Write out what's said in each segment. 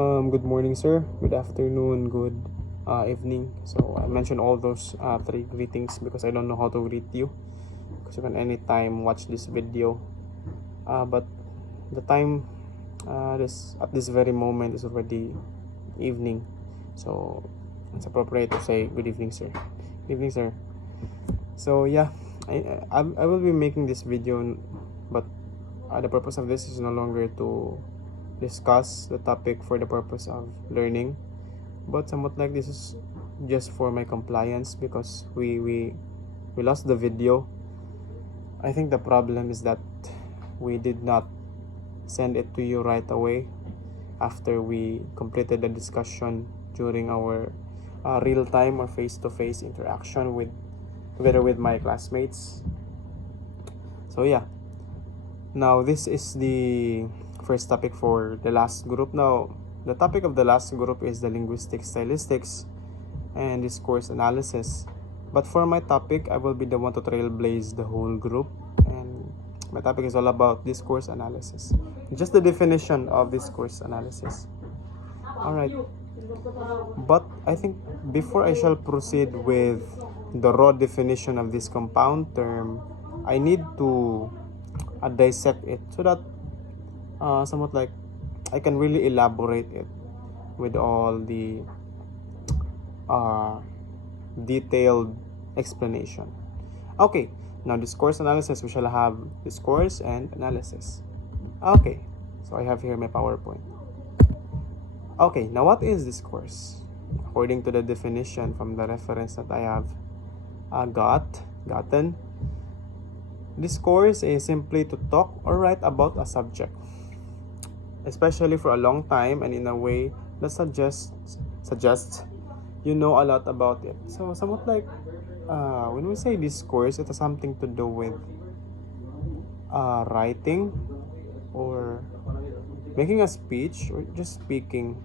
Good morning, sir. Good afternoon. Good evening. So I mentioned all those three greetings because I don't know how to greet you. Because you can anytime watch this video. But the time this at this very moment is already evening. So it's appropriate to say good evening, sir. Good evening, sir. So yeah, I will be making this video, but the purpose of this is no longer to discuss the topic for the purpose of learning, but somewhat like this is just for my compliance because we lost the video. I think the problem is that we did not send it to you right away after we completed the discussion during our real-time or face-to-face interaction together with my classmates. So yeah, now this is the first topic for the last group. Now the topic of the last group is the linguistic stylistics and discourse analysis, but for my topic I will be the one to trailblaze the whole group, and my topic is all about discourse analysis, just the definition of discourse analysis. All right, but I think before I shall proceed with the raw definition of this compound term, I need to dissect it so that somewhat like I can really elaborate it with all the detailed explanation. Okay, now discourse analysis, we shall have discourse and analysis. Okay, so I have here my PowerPoint. Okay, now what is discourse? According to the definition from the reference that I have gotten, discourse is simply to talk or write about a subject, especially for a long time and in a way that suggests you know a lot about it. So somewhat like when we say discourse, it has something to do with writing or making a speech or just speaking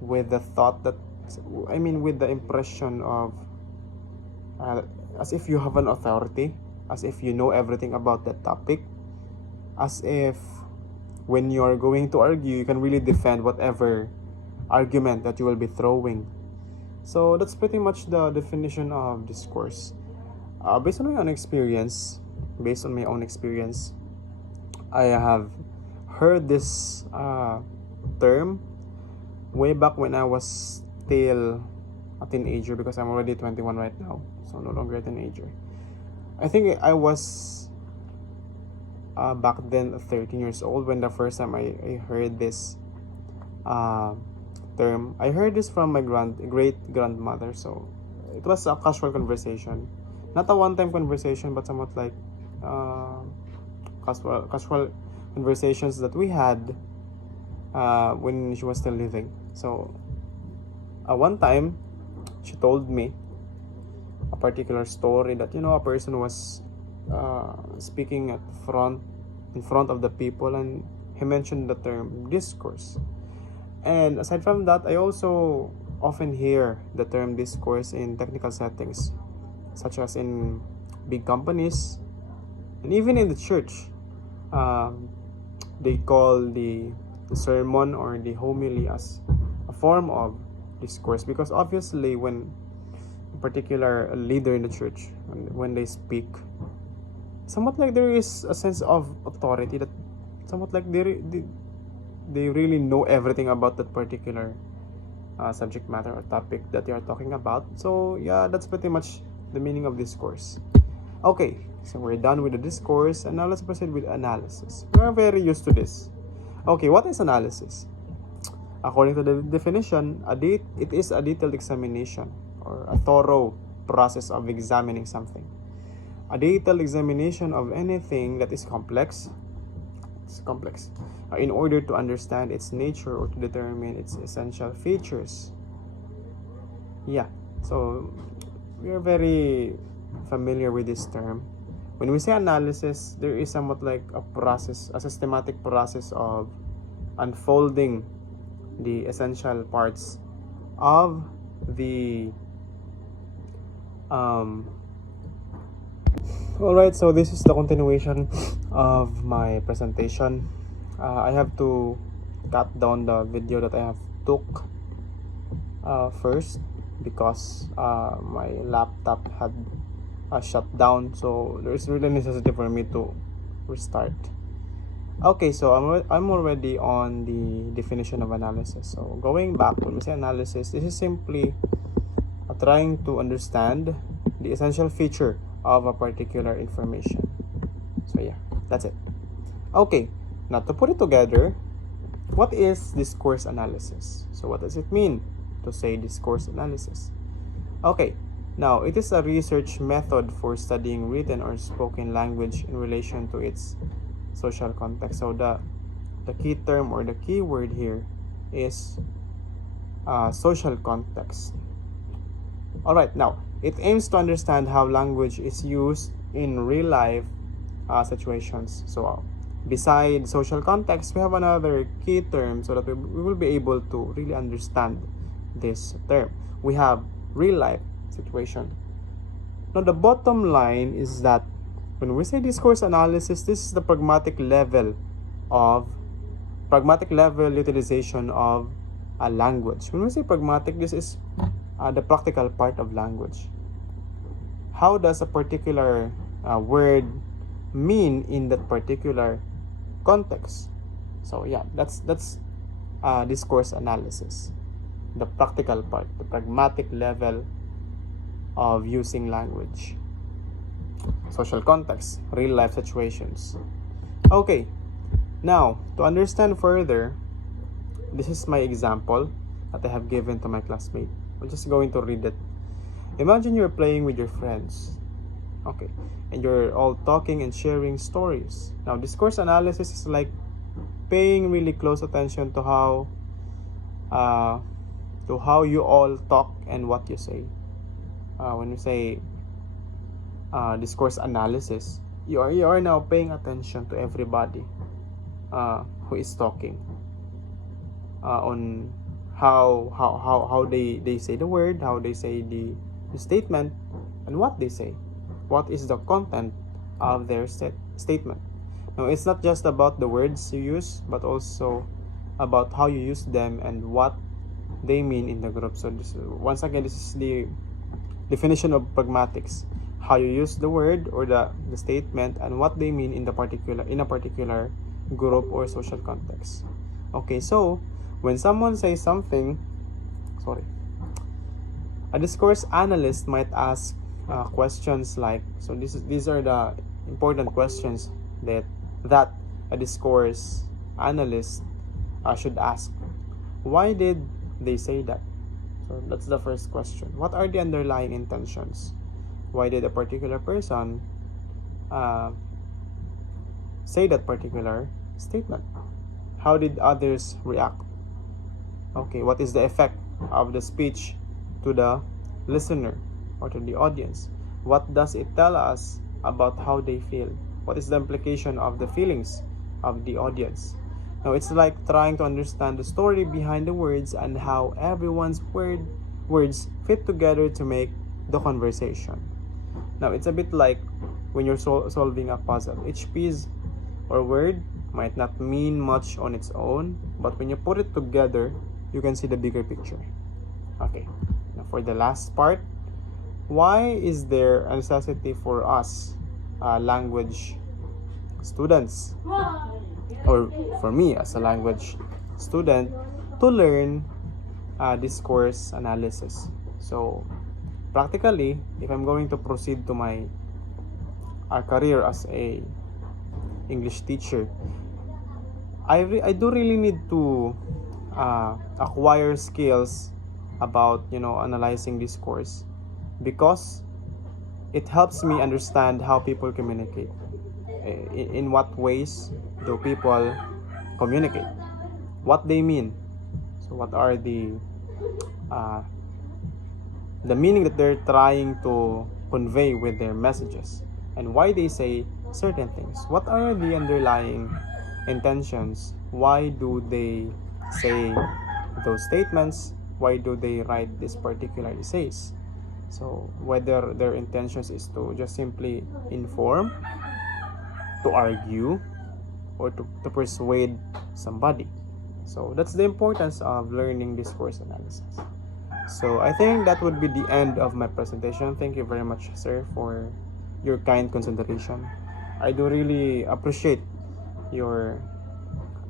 with the thought that with the impression of as if you have an authority, as if you know everything about that topic, as if when you are going to argue, you can really defend whatever argument that you will be throwing. So that's pretty much the definition of discourse. Based on my own experience, I have heard this term way back when I was still a teenager, because I'm already 21 right now, so no longer a teenager. I think I was back then 13 years old when the first time I heard this term. I heard this from my great grandmother, so it was a casual conversation, not a one-time conversation, but somewhat like casual conversations that we had when she was still living. So one time she told me a particular story that a person was speaking in front of the people, and he mentioned the term discourse. And aside from that, I also often hear the term discourse in technical settings, such as in big companies and even in the church. They call the sermon or the homily as a form of discourse, because obviously when a particular leader in the church, when they speak, somewhat like there is a sense of authority, that somewhat like they really know everything about that particular subject matter or topic that they are talking about. So yeah, that's pretty much the meaning of discourse. Okay, so we're done with the discourse, and now let's proceed with analysis. We are very used to this. Okay, what is analysis? According to the definition, it is a detailed examination or a thorough process of examining something. A detailed examination of anything that is complex in order to understand its nature or to determine its essential features. Yeah, so we are very familiar with this term. When we say analysis, there is somewhat like a systematic process of unfolding the essential parts of the Alright, so this is the continuation of my presentation. I have to cut down the video that I have took first because my laptop had shut down, so there's really necessity for me to restart. Okay, so I'm already on the definition of analysis. So going back, when we say analysis, this is simply trying to understand the essential feature of a particular information. So yeah, that's it. Okay, now to put it together, what is discourse analysis? So what does it mean to say discourse analysis? Okay, now it is a research method for studying written or spoken language in relation to its social context. So the key term or the key word here is social context. Alright, now it aims to understand how language is used in real life situations. So beside social context, we have another key term so that we will be able to really understand this term. We have real life situation. Now the bottom line is that when we say discourse analysis, this is the pragmatic level utilization of a language. When we say pragmatic, this is the practical part of language. How does a particular word mean in that particular context? So yeah, that's discourse analysis, the practical part, the pragmatic level of using language. Social context, real life situations. Okay, now to understand further, this is my example that I have given to my classmate. I'm just going to read it. Imagine you're playing with your friends, okay, and you're all talking and sharing stories. Now discourse analysis is like paying really close attention to how you all talk and what you say. When you say discourse analysis, you are now paying attention to everybody who is talking on how they say the word, how they say the statement, and what they say. What is the content of their statement? Now, it's not just about the words you use, but also about how you use them and what they mean in the group. So once again, this is the definition of pragmatics: how you use the word or the statement and what they mean in a particular group or social context. Okay, so when someone says something, a discourse analyst might ask questions like, so these are the important questions that a discourse analyst should ask. Why did they say that? So that's the first question. What are the underlying intentions? Why did a particular person say that particular statement? How did others react? Okay, what is the effect of the speech to the listener or to the audience? What does it tell us about how they feel? What is the implication of the feelings of the audience? Now, it's like trying to understand the story behind the words and how everyone's words fit together to make the conversation. Now, it's a bit like when you're solving a puzzle. Each piece or word might not mean much on its own, but when you put it together, you can see the bigger picture. Okay, now for the last part, why is there a necessity for us language students, or for me as a language student, to learn discourse analysis? So practically, if I'm going to proceed to my career as a English teacher, I do really need to acquire skills about analyzing discourse, because it helps me understand how people communicate. In what ways do people communicate? What they mean? So what are the meaning that they're trying to convey with their messages, and why they say certain things? What are the underlying intentions? Why do they say those statements? Why do they write this particular essays? So whether their intentions is to just simply inform, to argue, or to persuade somebody. So that's the importance of learning discourse analysis. So I think that would be the end of my presentation. Thank you very much, sir, for your kind consideration. I do really appreciate your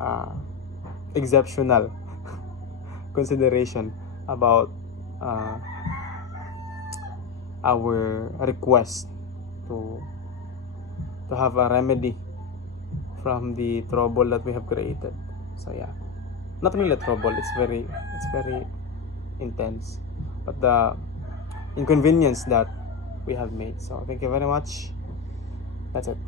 uh, exceptional consideration about uh, our request to have a remedy from the trouble that we have created. So yeah, not really trouble. It's very intense, but the inconvenience that we have made. So thank you very much. That's it.